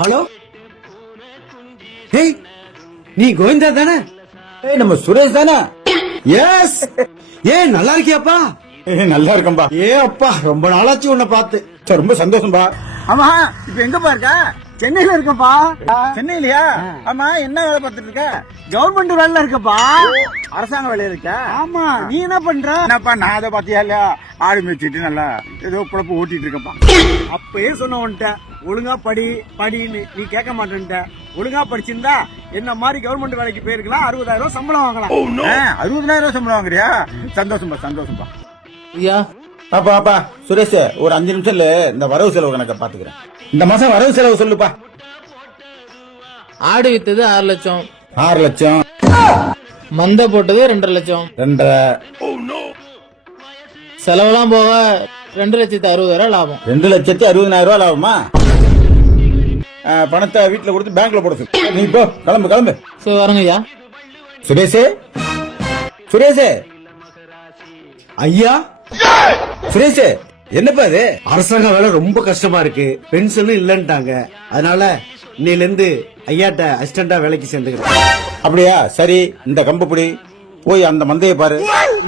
Hello, hey, நீ கோவிந்தா தானே? நம்ம சுரேஷ் தானே? எஸ். ஏன் நல்லா இருக்கியாப்பா? நல்லா இருக்கம்பா. அப்பா, ரொம்ப நாளாச்சு உன்னை பார்த்து. ரொம்ப சந்தோஷம்பா. ஆமா, இப்ப எங்கப்பா இருக்க? சென்னையில இருக்கப்பா. சென்னையிலயா? ஆமா, என்ன வேலை பார்த்துட்டு இருக்க? கவர்மெண்ட் வேலையில இருக்கப்பா. அரசாங்க வேலையில இருக்க? ஆமா. நீ என்ன பண்ற? என்னப்பா, நான் அதை பாத்தியா இல்லையா? ஆடு மேய்ச்சிட்டு நல்லா ஏதோ குழப்ப ஓட்டிட்டு இருக்கப்பா. அப்பயே சொன்ன உன்ட்ட ஒழுங்கா படின்னு நீ கேட்க மாட்டேன்ட்ட. ஒழுங்கா படிச்சிருந்தா என்ன மாதிரி கவர்மெண்ட் வேலைக்கு போயிருக்கலாம். 60,000 சம்பளம் வாங்கலாம். 60,000 சம்பளம் வாங்குறியா? சந்தோஷம்பா. ஐயா, அப்பா சுரேஷ், ஒரு 5 நிமிஷம்ல இந்த வரவு செலவு கணக்க பாத்துக்கிறேன். இந்த மாசம் வரவு செலவு சொல்லுப்பா. ஆடு வித்தது 6 லட்சம், 6 லட்சம். மந்த போட்டது 2.5 லட்சம், 2.5. செலவெல்லாம் போக 2,60,000 லாபம். 2,60,000 லாபமா? பணத்தை வீட்டுல கொடுத்து பேங்க்ல போட சொல்லு. நீ போ, கிளம்பு. சரி, வரங்க ஐயா. சுரேஷ் ஐயா, சுரேஷ், என்னப்பா இது? அரசாங்க வேலை ரொம்ப கஷ்டமா இருக்கு. பென்ஷனும் இல்லன்ட்டாங்க. அதனால இன்னையில இருந்து ஐயாட்ட அசிஸ்டண்டா வேலைக்கு சேர்ந்துக்கிறேன். அப்படியா? சரி, இந்த கம்பு பிடி, போய் அந்த மந்தையை பாரு.